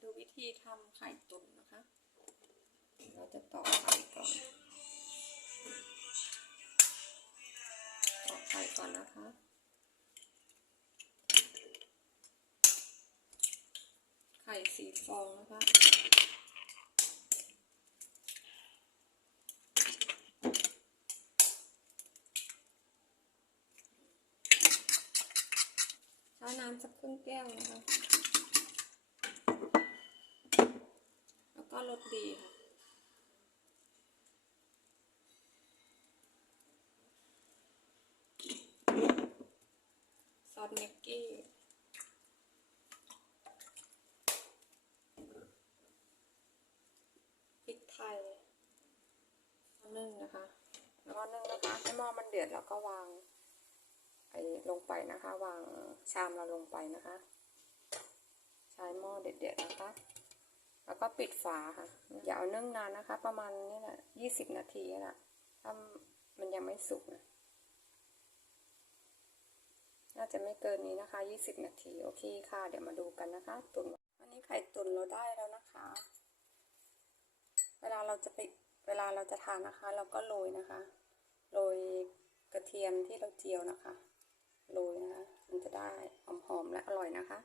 ดูวิธีทำไข่ตุ๋นนะคะ เราจะตอกไข่ก่อน ตอกไข่ก่อนนะคะไข่สีฟองนะคะ ใช้น้ำสักครึ่งแก้วนะคะ ก็รสดีค่ะ ซอสเมกกี้พริกไทยนึ่งนะคะ แล้วก็นึ่งนะคะ ให้หม้อมันเดือดแล้วก็วางไอ้ลงไปนะคะ วางชามเราลงไปนะคะ ใช้หม้อเด็ดๆนะคะ ก็ปิดฝาค่ะ อย่าเอานึ่งนานนะคะ ประมาณนี้แหละยี่สิบนาทีนี่แหละถ้ามันยังไม่สุกนะน่าจะไม่เกินนี้นะคะยี่สิบนาทีโอเคค่ะ เดี๋ยวมาดูกันนะคะ ตุนอันนี้ไข่ตุนเราได้แล้วนะคะ เวลาเราจะไปเวลาเราจะทานนะคะ เราก็โรยนะคะโรยกระเทียมที่เราเจียวนะคะโรยนะคะ มันจะได้หอมๆและอร่อยนะคะ